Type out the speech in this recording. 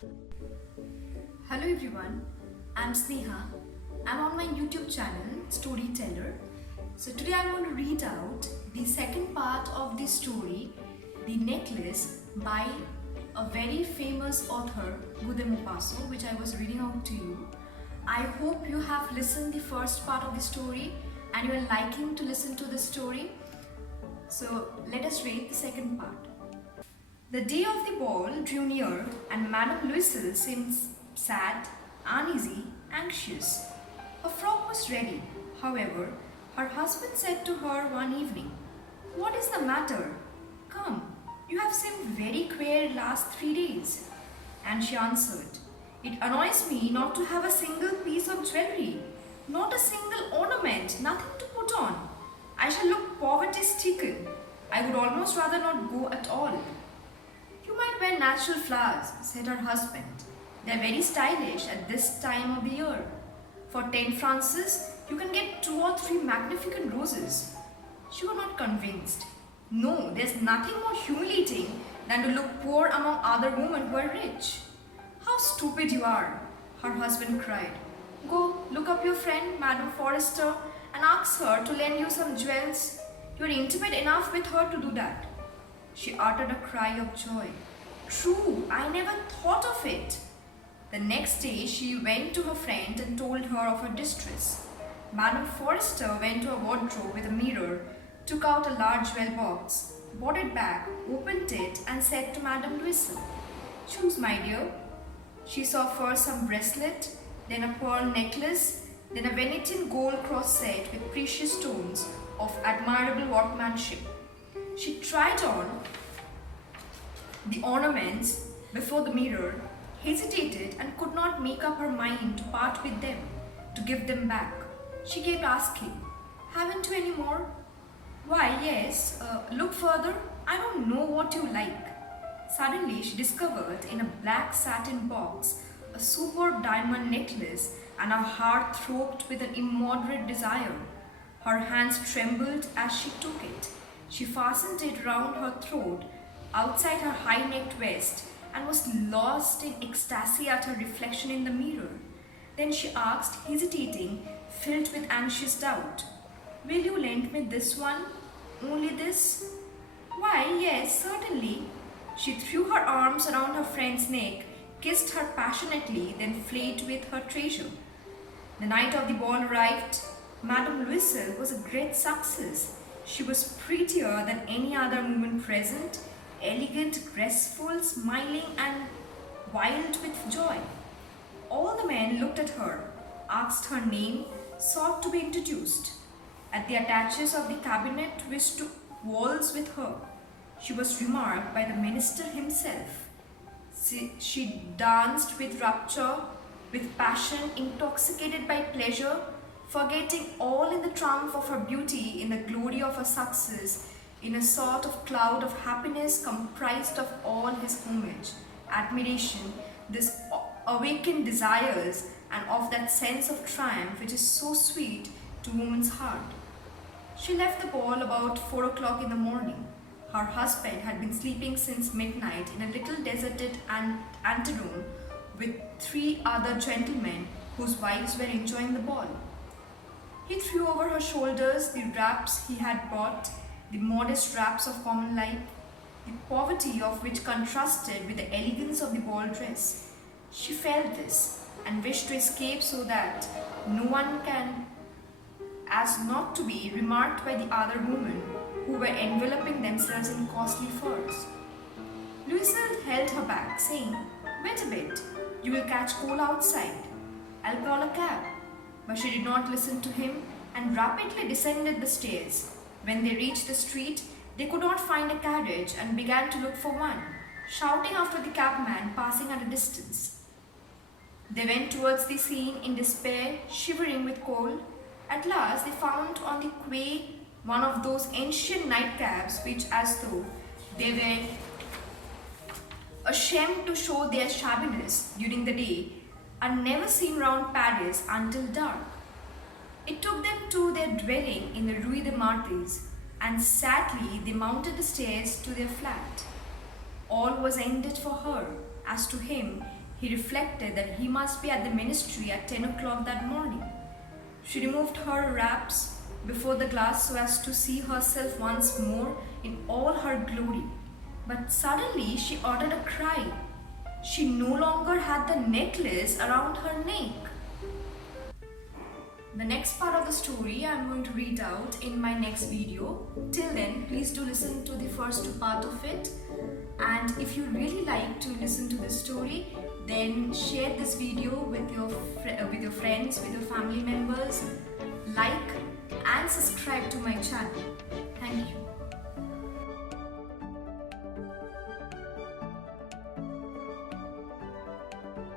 Hello everyone, I'm Sneha. I'm on my YouTube channel, Storyteller. So today I'm going to read out the second part of the story, The Necklace, by a very famous author, Maupassant, which I was reading out to you. I hope you have listened the first part of the story and you are liking to listen to the story. So let us read the second part. The day of the ball drew near, and Madame Louiselle seemed sad, uneasy, anxious. Her frock was ready. However, her husband said to her one evening, "What is the matter? Come, you have seemed very queer last 3 days." And she answered, "It annoys me not to have a single piece of jewelry, not a single ornament, nothing to put on. I shall look poverty-stricken. I would almost rather not go at all." "You might wear natural flowers," said her husband. "They are very stylish at this time of the year. For 10 francs, you can get 2 or 3 magnificent roses." She was not convinced. "No, there's nothing more humiliating than to look poor among other women who are rich." "How stupid you are," her husband cried. "Go, look up your friend, Madame Forrester, and ask her to lend you some jewels. You are intimate enough with her to do that." She uttered a cry of joy. "True, I never thought of it." The next day she went to her friend and told her of her distress. Madame Forrester went to a wardrobe with a mirror, took out a large jewel box, brought it back, opened it, and said to Madame Louiselle, "Choose, my dear." She saw first some bracelet, then a pearl necklace, then a Venetian gold cross set with precious stones of admirable workmanship. She tried on the ornaments before the mirror, hesitated and could not make up her mind to part with them, to give them back. She kept asking, "Haven't you any more?" "Why, yes, look further. I don't know what you like." Suddenly she discovered in a black satin box a superb diamond necklace, and her heart throbbed with an immoderate desire. Her hands trembled as she took it. She fastened it round her throat, outside her high-necked vest, and was lost in ecstasy at her reflection in the mirror. Then she asked, hesitating, filled with anxious doubt, "Will you lend me this one? Only this?" "Why, yes, certainly." She threw her arms around her friend's neck, kissed her passionately, then fled with her treasure. The night of the ball arrived. Madame Louiselle was a great success. She was prettier than any other woman present, elegant, graceful, smiling, and wild with joy. All the men looked at her, asked her name, sought to be introduced. At the attaches of the cabinet wished to waltz with her. She was remarked by the minister himself. She danced with rapture, with passion, intoxicated by pleasure, forgetting all in the triumph of her beauty, in the glory of her success, in a sort of cloud of happiness comprised of all his homage, admiration, this awakened desires, and of that sense of triumph which is so sweet to woman's heart. She left the ball about 4 o'clock in the morning. Her husband had been sleeping since midnight in a little deserted anteroom with 3 other gentlemen whose wives were enjoying the ball. He threw over her shoulders the wraps he had bought, the modest wraps of common life, the poverty of which contrasted with the elegance of the ball dress. She felt this and wished to escape so that no one can, as not to be remarked by the other women who were enveloping themselves in costly furs. Louiselle held her back, saying, "Wait a bit, you will catch cold outside. I'll call a cab." But she did not listen to him and rapidly descended the stairs. When they reached the street, they could not find a carriage and began to look for one, shouting after the cabman passing at a distance. They went towards the scene in despair, shivering with cold. At last they found on the quay one of those ancient nightcabs which, as though they were ashamed to show their shabbiness during the day, are never seen round Paris until dark. It took them to their dwelling in the Rue des Martyrs, and sadly they mounted the stairs to their flat. All was ended for her. As to him, he reflected that he must be at the ministry at 10 o'clock that morning. She removed her wraps before the glass so as to see herself once more in all her glory. But suddenly she uttered a cry. She no longer had the necklace around her neck. The next part of the story I am going to read out in my next video. Till then, please do listen to the first two parts of it. And if you really like to listen to this story, then share this video with your friends, with your family members. Like and subscribe to my channel. Thank you.